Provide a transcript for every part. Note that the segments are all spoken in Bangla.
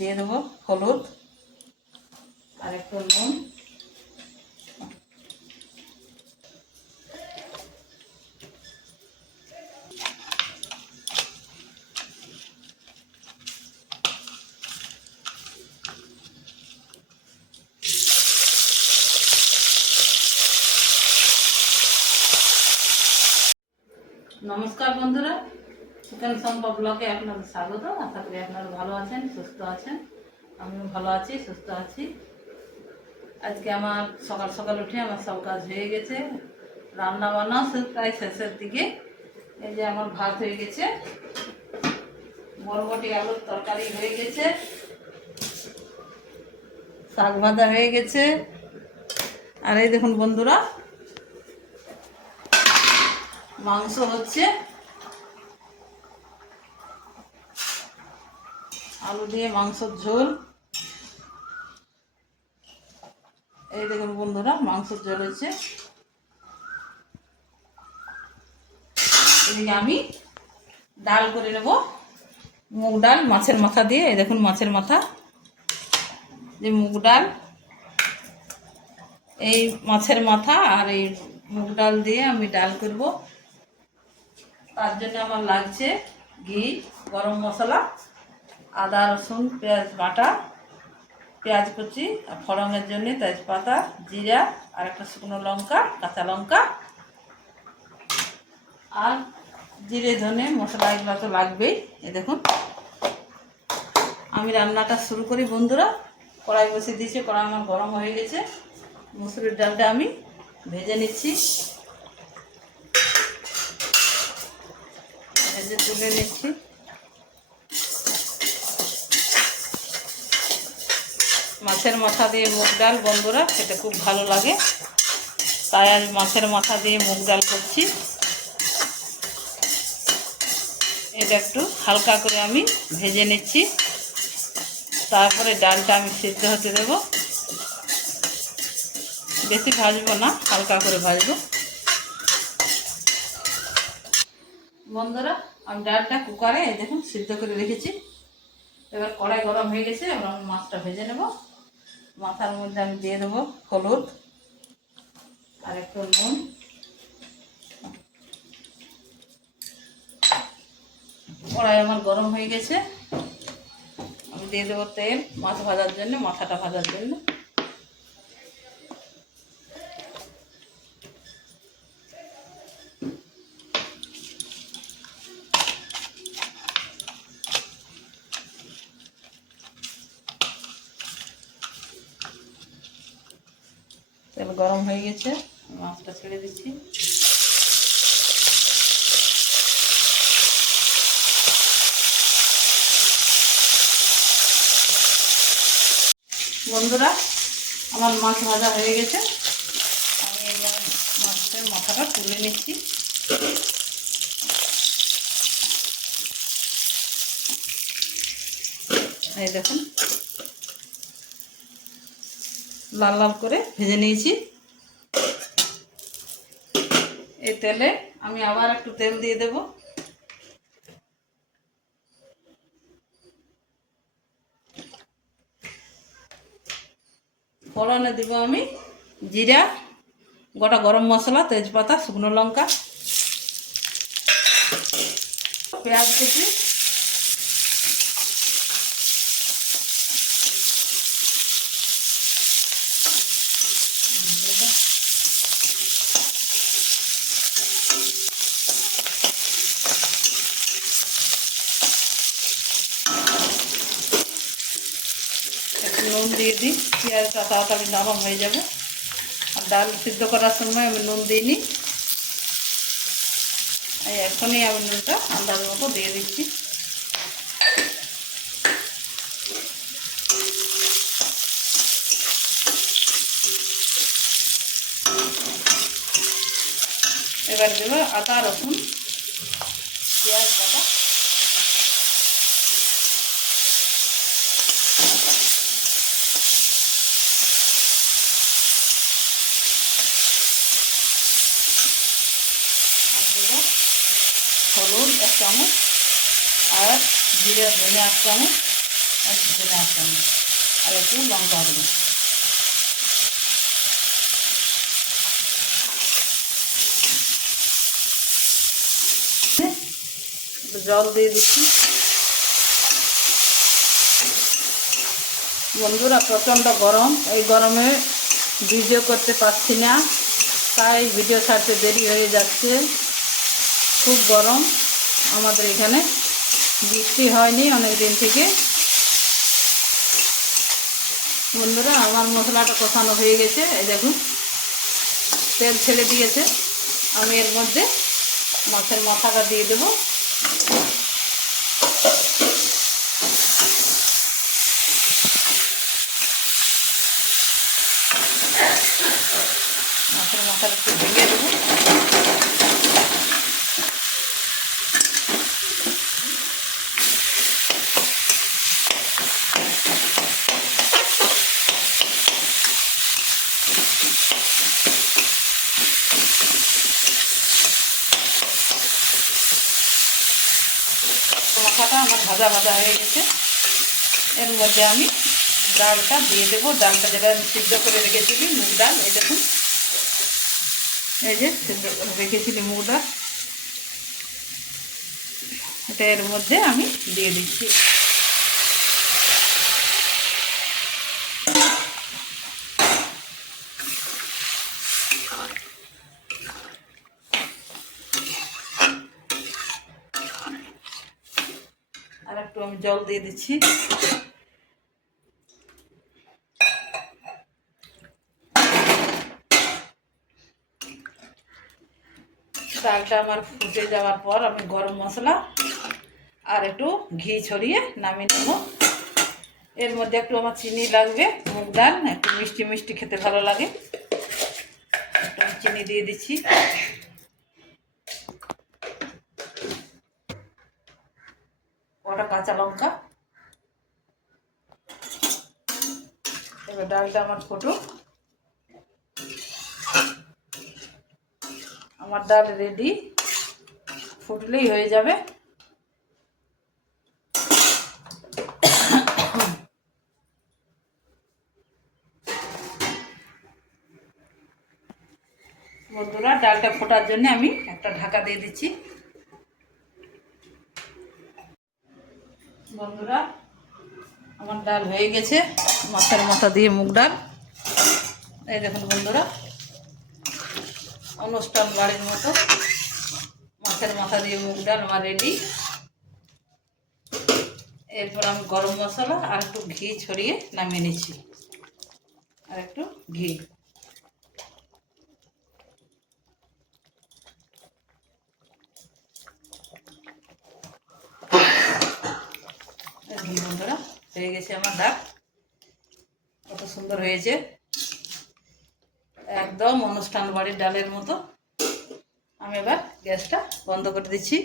দিয়ে দেবো হলুদ আর একটু নুন। নমস্কার বন্ধুরা, চিকেন সম্পা ব্লগে আপনাদের স্বাগত। আশা করি আপনারা ভালো আছেন, সুস্থ আছেন। আমিও ভালো আছি, সুস্থ আছি। আজকে আমার সকাল সকাল উঠে আমার সব কাজ হয়ে গেছে, রান্না বান্না প্রায় শেষের দিকে। এই যে আমার ভাত হয়ে গেছে, বরবটি আলুর তরকারি হয়ে গেছে, শাক ভাজা হয়ে গেছে। আর এই দেখুন বন্ধুরা, মাংস হচ্ছে, আলু দিয়ে মাংসের ঝোল। এই দেখুন বন্ধুরা, মাংসের ঝোল হচ্ছে। এদিকে আমি ডাল করে নেব, মুগ ডাল মাছের মাথা দিয়ে। এই দেখুন মাছের মাথা, যে মুগ ডাল, এই মাছের মাথা আর এই মুগ ডাল দিয়ে আমি ডাল করব। তার জন্য আমার লাগছে ঘি, গরম মশলা, আদা রসুন পেঁয়াজ বাটা, পেঁয়াজ কুচি, আর ফোড়নের জন্য তেজপাতা, জিরা আর একটা শুকনো লঙ্কা, কাঁচা লঙ্কা আর জিরে ধনে মশলা, এগুলো তো লাগবেই। এই দেখুন আমি রান্নাটা শুরু করি বন্ধুরা। কড়াই বসিয়ে দিয়েছি, কড়াই আমার গরম হয়ে গেছে। মুসুরির ডালটা আমি ভেজে নিচ্ছি, ভেজে তুলে নিচ্ছি। মাছের মাথা দিয়ে মুগ ডাল বন্ধুরা খেতে খুব ভালো লাগে, তাই আজ মাছের মাথা দিয়ে মুগ ডাল করছি। এটা একটু হালকা করে আমি ভেজে নিচ্ছি, তারপরে ডালটা আমি সিদ্ধ হতে দেব। বেশি ভাজবো না, হালকা করে ভাজবো বন্ধুরা। আমি ডালটা কুকারে দেখুন সিদ্ধ করে রেখেছি। এবার কড়াই গরম হয়ে গেছে, এবার আমি মাছটা ভেজে নেব। মাথার মধ্যে আমি দিয়ে দেবো হলুদ আর একটু নুন। কড়াই আমার গরম হয়ে গেছে, আমি দিয়ে দেবো তেল মাছ ভাজার জন্য, মাথাটা ভাজার জন্য। তেল গরম হয়ে গেছে, মাছটা ছেড়ে দিচ্ছি। বন্ধুরা আমার মাছ ভাজা হয়ে গেছে, আমি এবার মাছের মাথাটা তুলে নিচ্ছি। এই দেখুন লাল লাল করে ভেজে নিয়েছি। এই তেলে আমি আবার একটু তেল দিয়ে দেব। ফোড়নে দিব আমি জিরা, গোটা গরম মশলা, তেজপাতা, শুকনো লঙ্কা, পেঁয়াজ কুচি, একটু নুন দিয়ে দিই। পেঁয়াজটা তাড়াতাড়ি নরম হয়ে যাবে। আর ডাল সিদ্ধ করার সময় আমি নুন দিইনি, এখনই আমি নুনটা আন্দাজ মতো দিয়ে দিচ্ছি। এবার দেবো আদা রসুন পেঁয়াজ বাটা, আর দেবো হলুদ 1 চামচ আর জিরে ধনে 1 চামচ, সেটা আসবেন না। আর একটু লঙ্কা হবে, জল দিয়ে দিচ্ছি। বন্ধুরা প্রচণ্ড গরম, এই গরমে ভিডিও করতে পারছি না, তাই ভিডিও ছাড়তে দেরি হয়ে যাচ্ছে। খুব গরম, আমাদের এখানে বৃষ্টি হয়নি অনেক দিন থেকে। বন্ধুরা আমার মশলাটা কষানো হয়ে গেছে, এই দেখুন তেল ছেড়ে দিয়েছে। আমি এর মধ্যে মাছের মাথাটা দিয়ে দেবো। মাছের মাথাটা একটু ভেঙে দেবো। মাথাটা আমার ভাজা ভাজা হয়ে গেছে। এর মধ্যে আমি ডালটা দিয়ে দেবো। ডালটা যেটা সিদ্ধ করে রেখেছিলি মুগ ডাল, এই দেখুন, এই যে সিদ্ধ করে রেখেছিলি মুগ ডাল, এটা এর মধ্যে আমি দিয়ে দিচ্ছি। আর একটু আমি জল দিয়ে দিচ্ছি। ডালটা আমার ফুটে যাওয়ার পর আমি গরম মশলা আর একটু ঘি ছড়িয়ে নামিয়ে নেব। এর মধ্যে একটু আমার চিনি লাগবে, মুগ ডাল একটু মিষ্টি মিষ্টি খেতে ভালো লাগে, একটু চিনি দিয়ে দিচ্ছি। কটা কাঁচা লঙ্কা। এবার ডালটা আমার ফুটুক। আমার ডাল রেডি, ফুটলেই হয়ে যাবে। বন্ধুরা ডালটা ফোটার জন্য আমি একটা ঢাকা দিয়ে দিচ্ছি। বন্ধুরা আমার ডাল হয়ে গেছে, মাছের মাথা দিয়ে মুগ ডাল। এই দেখুন বন্ধুরা, অনুষ্ঠান বাড়ির মতো মাছের মাথা দিয়ে মুগ ডাল আমার রেডি। এরপর আমি গরম মশলা আর একটু ঘি ছড়িয়ে নামিয়ে নিচ্ছি। আর একটু ঘি। বন্ধুরা হয়ে গেছে আমার ডাল, কত সুন্দর হয়েছে, একদম অনুষ্ঠান বাড়ির ডালের মতো। আমি এবার গ্যাসটা বন্ধ করে দিচ্ছি।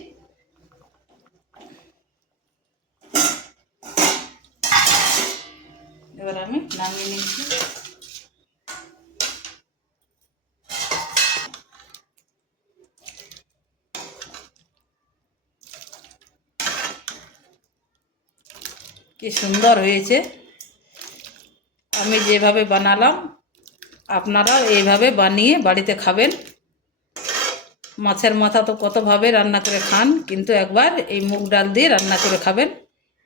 এবার আমি নামিয়ে নিচ্ছি। কি সুন্দর হয়েছে, আমি যেভাবে বানালাম আপনারাও এইভাবে বানিয়ে বাড়িতে খাবেন। মাছের মাথা তো কতভাবে রান্না করে খান, কিন্তু একবার এই মুগ ডাল দিয়ে রান্না করে খাবেন,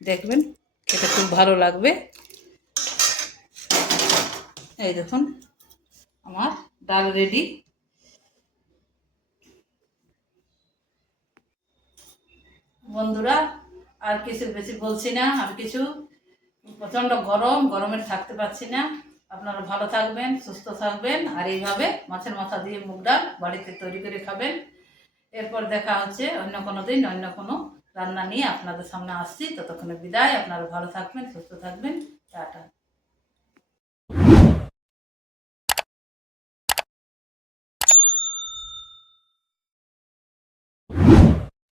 দেখবেন খেতে খুব ভালো লাগবে। এই দেখুন আমার ডাল রেডি। বন্ধুরা আর কিছু বেশি বলছি না, আর কিছু, প্রচণ্ড গরম, গরমে থাকতে পারছি না। আপনারা ভালো থাকবেন, সুস্থ থাকবেন, আর এইভাবে মাছের মাথা দিয়ে মুগ ডাল বাড়িতে তৈরি করে খাবেন। এরপর দেখা হচ্ছে অন্য কোনো দিন অন্য কোনো রান্না নিয়ে আপনাদের সামনে আসছি। ততক্ষণে বিদায়, আপনারা ভালো থাকবেন, সুস্থ থাকবেন, টাটা।